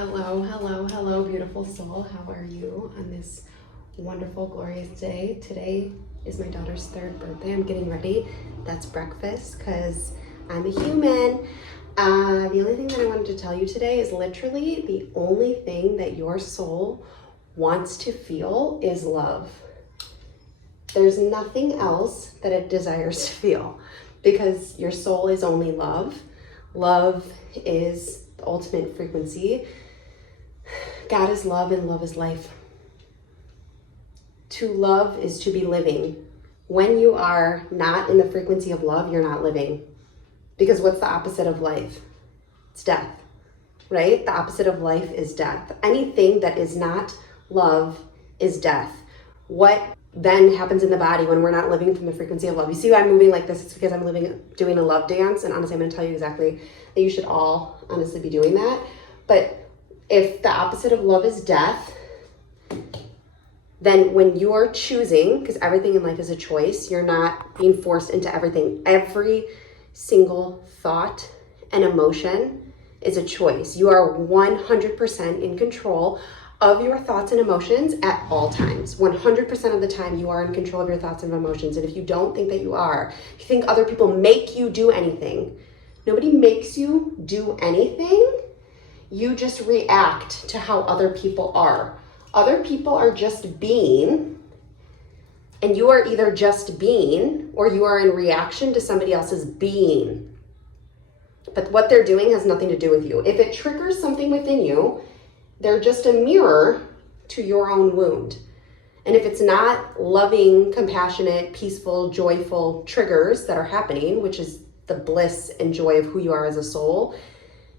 Hello, hello, hello, beautiful soul. How are you on this wonderful, glorious day? Today is my daughter's 3rd birthday. I'm getting ready. That's breakfast because I'm a human. The only thing that I wanted to tell you today is literally the only thing that your soul wants to feel is love. There's nothing else that it desires to feel because your soul is only love. Love is the ultimate frequency. God is love and love is life. To love is to be living. When you are not in the frequency of love, you're not living. Because what's the opposite of life? It's death, right? The opposite of life is death. Anything that is not love is death. What then happens in the body when we're not living from the frequency of love? You see why I'm moving like this? It's because I'm doing a love dance, and honestly, I'm going to tell you exactly that you should all honestly be doing that. But if the opposite of love is death, then when you're choosing, because everything in life is a choice, you're not being forced into everything. Every single thought and emotion is a choice. You are 100% in control of your thoughts and emotions at all times. 100% of the time you are in control of your thoughts and emotions. And if you don't think that you are, if you think other people make you do anything, nobody makes you do anything. You just react to how other people are. Other people are just being, and you are either just being or you are in reaction to somebody else's being. But what they're doing has nothing to do with you. If it triggers something within you, they're just a mirror to your own wound. And if it's not loving, compassionate, peaceful, joyful triggers that are happening, which is the bliss and joy of who you are as a soul,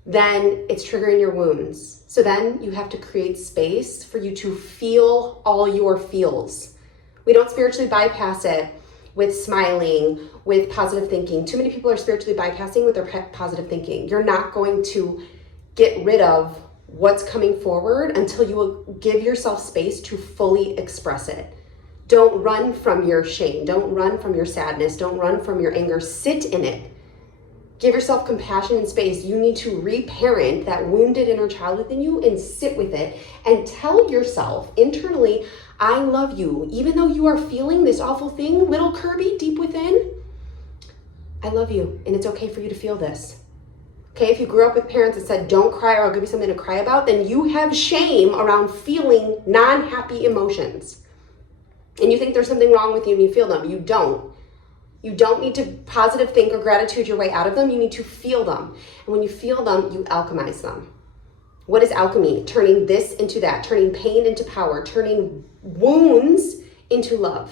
then it's triggering your wounds. So then you have to create space for you to feel all your feels. We don't spiritually bypass it with smiling, with positive thinking. Too many people are spiritually bypassing with their positive thinking. You're not going to get rid of what's coming forward until you will give yourself space to fully express it. Don't run from your shame. Don't run from your sadness. Don't run from your anger. Sit in it. Give yourself compassion and space. You need to reparent that wounded inner child within you and sit with it and tell yourself internally, I love you. Even though you are feeling this awful thing, little Kirby deep within, I love you and it's okay for you to feel this. Okay, if you grew up with parents that said, don't cry or I'll give you something to cry about, then you have shame around feeling non-happy emotions. And you think there's something wrong with you and you feel them. You don't. You don't need to positive think or gratitude your way out of them. You need to feel them. And when you feel them, you alchemize them. What is alchemy? Turning this into that, turning pain into power, turning wounds into love.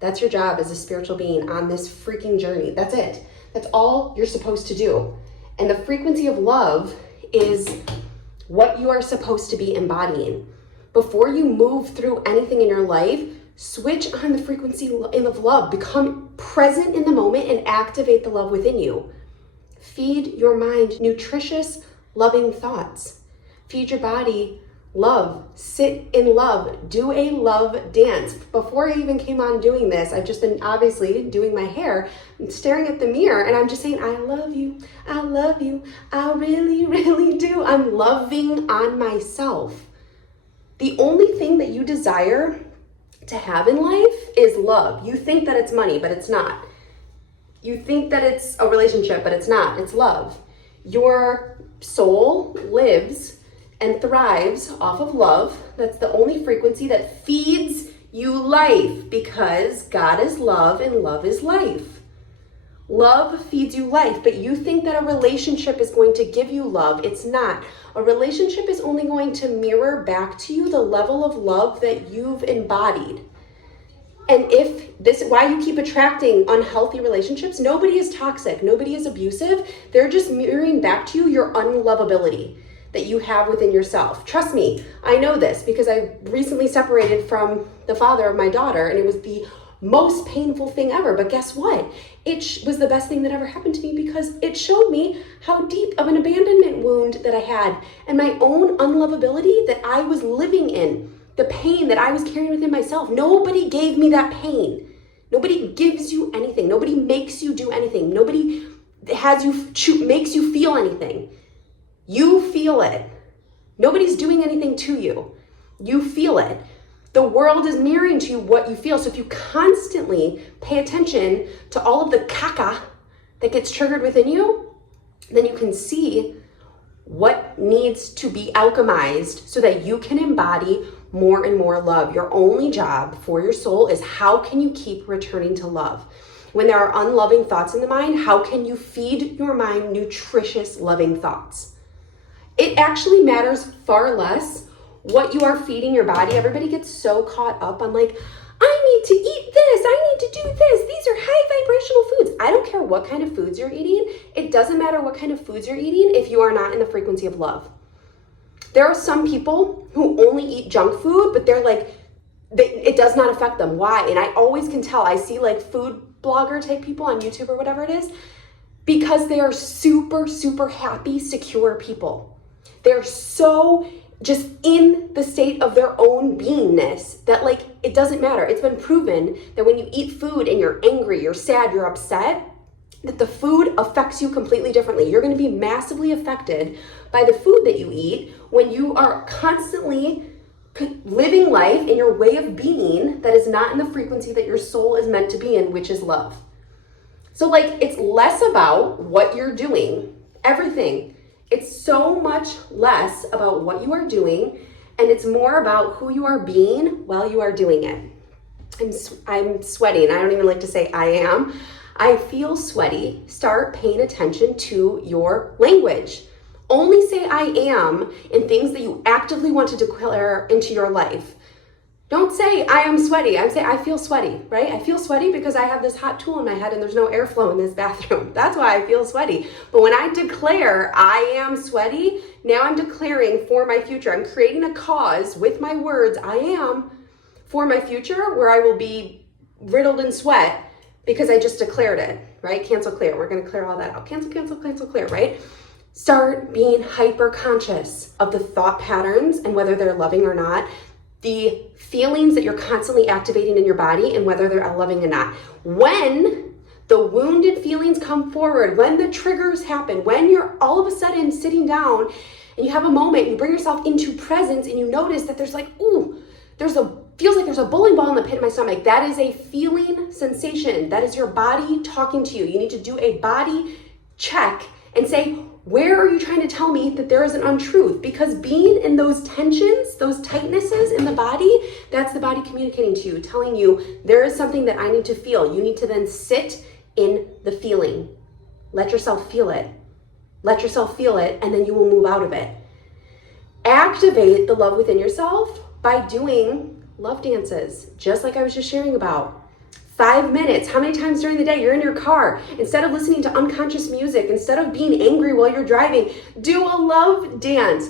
That's your job as a spiritual being on this freaking journey. That's it. That's all you're supposed to do. And the frequency of love is what you are supposed to be embodying. Before you move through anything in your life, switch on the frequency of love. Become present in the moment and activate the love within you. Feed your mind nutritious, loving thoughts. Feed your body love. Sit in love. Do a love dance. Before I even came on doing this, I've just been obviously doing my hair and staring at the mirror, and I'm just saying, I love you. I love you. I really, really do. I'm loving on myself. The only thing that you desire to have in life is love. You think that it's money, but it's not. You think that it's a relationship, but it's not. It's love. Your soul lives and thrives off of love. That's the only frequency that feeds you life, because God is love and love is life. Love feeds you life, but you think that a relationship is going to give you love. It's not. A relationship is only going to mirror back to you the level of love that you've embodied. And if this, why you keep attracting unhealthy relationships, nobody is toxic, nobody is abusive. They're just mirroring back to you your unlovability that you have within yourself. Trust me, I know this because I recently separated from the father of my daughter, and it was the most painful thing ever. But guess what? It was the best thing that ever happened to me because it showed me how deep of an abandonment wound that I had and my own unlovability that I was living in, the pain that I was carrying within myself. Nobody gave me that pain. Nobody gives you anything. Nobody makes you do anything. Nobody makes you feel anything. You feel it. Nobody's doing anything to you. You feel it. The world is mirroring to you what you feel. So if you constantly pay attention to all of the caca that gets triggered within you, then you can see what needs to be alchemized so that you can embody more and more love. Your only job for your soul is how can you keep returning to love? When there are unloving thoughts in the mind, how can you feed your mind nutritious, loving thoughts? It actually matters far less what you are feeding your body. Everybody gets so caught up on like, I need to eat this, I need to do this. These are high vibrational foods. I don't care what kind of foods you're eating. It doesn't matter what kind of foods you're eating if you are not in the frequency of love. There are some people who only eat junk food, but they're like, it does not affect them. Why? And I always can tell. I see like food blogger type people on YouTube or whatever it is, because they are super, super happy, secure people. They're so just in the state of their own beingness that like, it doesn't matter. It's been proven that when you eat food and you're angry, you're sad, you're upset, that the food affects you completely differently. You're going to be massively affected by the food that you eat when you are constantly living life in your way of being that is not in the frequency that your soul is meant to be in, which is love. So like, it's less about what you're doing, everything. It's so much less about what you are doing, and it's more about who you are being while you are doing it. I'm sweating. I don't even like to say I am. I feel sweaty. Start paying attention to your language. Only say I am in things that you actively want to declare into your life. Don't say I am sweaty. I say I feel sweaty, right? I feel sweaty because I have this hot tool in my head and there's no airflow in this bathroom. That's why I feel sweaty. But when I declare I am sweaty, now I'm declaring for my future. I'm creating a cause with my words, I am, for my future where I will be riddled in sweat because I just declared it, right? Cancel, clear. We're going to clear all that out. Cancel, cancel, cancel, clear, right? Start being hyper conscious of the thought patterns and whether they're loving or not, the feelings that you're constantly activating in your body and whether they're loving or not. When the wounded feelings come forward, when the triggers happen, when you're all of a sudden sitting down and you have a moment, you bring yourself into presence and you notice that there's like, ooh, feels like there's a bowling ball in the pit of my stomach. That is a feeling sensation. That is your body talking to you. You need to do a body check and say, where are you trying to tell me that there is an untruth? Because being in those tensions, those tightnesses in the body, that's the body communicating to you, telling you there is something that I need to feel. You need to then sit in the feeling. Let yourself feel it. Let yourself feel it, and then you will move out of it. Activate the love within yourself by doing love dances, just like I was just sharing about. 5 minutes. How many times during the day you're in your car, instead of listening to unconscious music, instead of being angry while you're driving, do a love dance.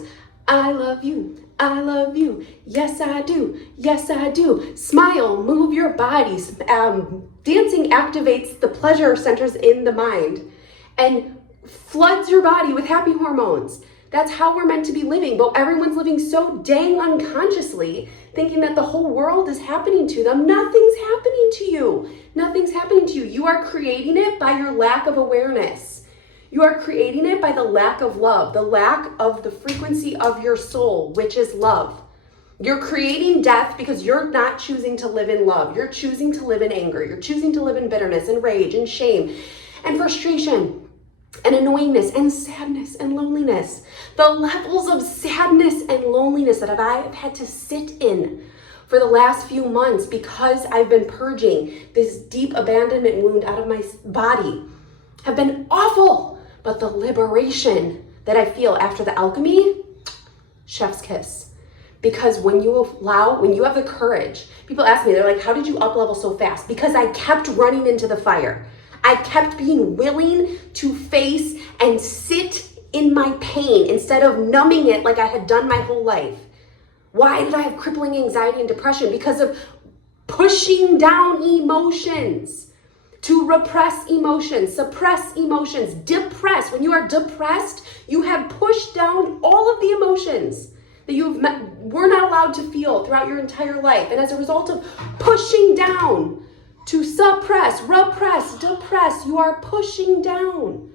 I love you. I love you. Yes, I do. Yes, I do. Smile, move your bodies. Dancing activates the pleasure centers in the mind and floods your body with happy hormones. That's how we're meant to be living, but everyone's living so dang unconsciously, thinking that the whole world is happening to them. Nothing's happening to you. Nothing's happening to you. You are creating it by your lack of awareness. You are creating it by the lack of love, the lack of the frequency of your soul, which is love. You're creating death because you're not choosing to live in love. You're choosing to live in anger. You're choosing to live in bitterness and rage and shame and frustration and annoyingness and sadness and loneliness. The levels of sadness and loneliness that I've had to sit in for the last few months because I've been purging this deep abandonment wound out of my body have been awful. But the liberation that I feel after the alchemy, chef's kiss. Because when you have the courage, people ask me, they're like, how did you up level so fast? Because I kept running into the fire. I kept being willing to face and sit in my pain instead of numbing it like I had done my whole life. Why did I have crippling anxiety and depression? Because of pushing down emotions. To repress emotions, suppress emotions, depress. When you are depressed, you have pushed down all of the emotions that were not allowed to feel throughout your entire life. And as a result of pushing down, to suppress, repress, depress, you are pushing down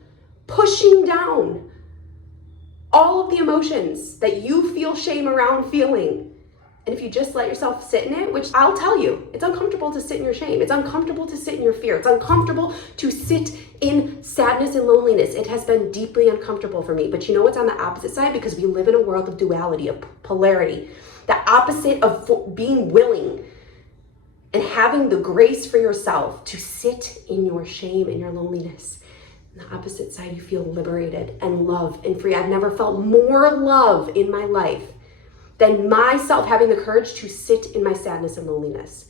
all of the emotions that you feel shame around feeling. And if you just let yourself sit in it, which I'll tell you, it's uncomfortable to sit in your shame. It's uncomfortable to sit in your fear. It's uncomfortable to sit in sadness and loneliness. It has been deeply uncomfortable for me. But you know what's on the opposite side? Because we live in a world of duality, of polarity. The opposite of being willing and having the grace for yourself to sit in your shame and your loneliness. On the opposite side, you feel liberated and love and free. I've never felt more love in my life than myself having the courage to sit in my sadness and loneliness.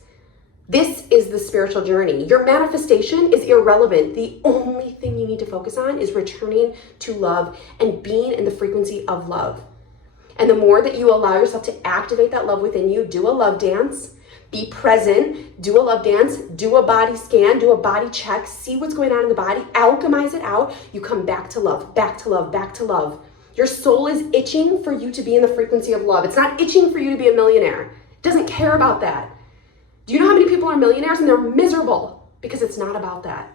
This is the spiritual journey. Your manifestation is irrelevant. The only thing you need to focus on is returning to love and being in the frequency of love. And the more that you allow yourself to activate that love within you, do a love dance, be present, do a love dance, do a body scan, do a body check, see what's going on in the body, alchemize it out. You come back to love, back to love, back to love. Your soul is itching for you to be in the frequency of love. It's not itching for you to be a millionaire. It doesn't care about that. Do you know how many people are millionaires and they're miserable? Because it's not about that.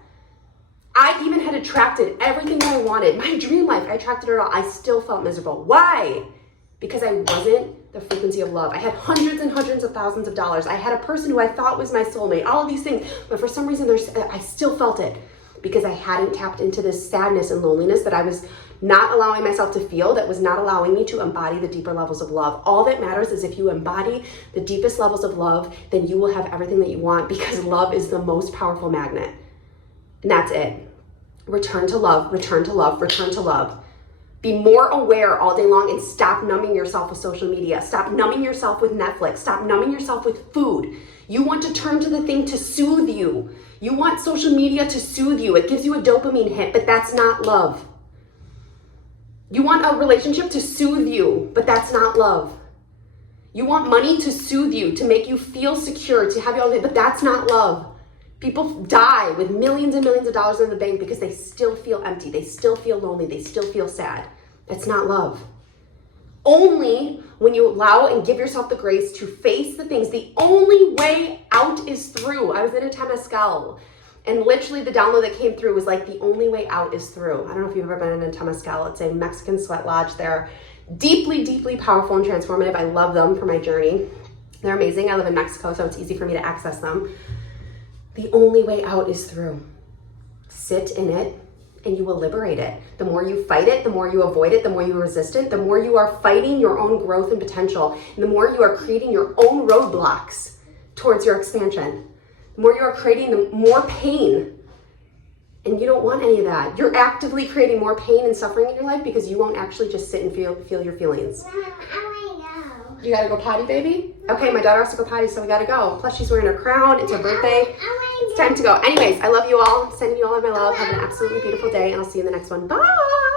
I even had attracted everything that I wanted. My dream life, I attracted it all. I still felt miserable. Why? Because I wasn't the frequency of love. I had hundreds and hundreds of thousands of dollars. I had a person who I thought was my soulmate, all of these things. But for some reason, I still felt it because I hadn't tapped into this sadness and loneliness that I was not allowing myself to feel, that was not allowing me to embody the deeper levels of love. All that matters is if you embody the deepest levels of love, then you will have everything that you want because love is the most powerful magnet. And that's it. Return to love, return to love, return to love. Be more aware all day long and stop numbing yourself with social media. Stop numbing yourself with Netflix. Stop numbing yourself with food. You want to turn to the thing to soothe you. You want social media to soothe you. It gives you a dopamine hit, but that's not love. You want a relationship to soothe you, but that's not love. You want money to soothe you, to make you feel secure, to have you all day, but that's not love. People die with millions and millions of dollars in the bank because they still feel empty. They still feel lonely. They still feel sad. That's not love. Only when you allow and give yourself the grace to face the things, the only way out is through. I was in a Temescal, and literally the download that came through was like, the only way out is through. I don't know if you've ever been in a Temescal. It's a Mexican sweat lodge. They're deeply, deeply powerful and transformative. I love them for my journey. They're amazing. I live in Mexico, so it's easy for me to access them. The only way out is through. Sit in it and you will liberate it. The more you fight it, the more you avoid it, the more you resist it, the more you are fighting your own growth and potential, and the more you are creating your own roadblocks towards your expansion. The more you are creating, the more pain. And you don't want any of that. You're actively creating more pain and suffering in your life because you won't actually just sit and feel your feelings. You gotta go potty, baby? Okay, my daughter has to go potty, so we gotta go. Plus, she's wearing her crown. It's her birthday. It's time to go. Anyways, I love you all. I'm sending you all of my love. Have an absolutely beautiful day, and I'll see you in the next one. Bye!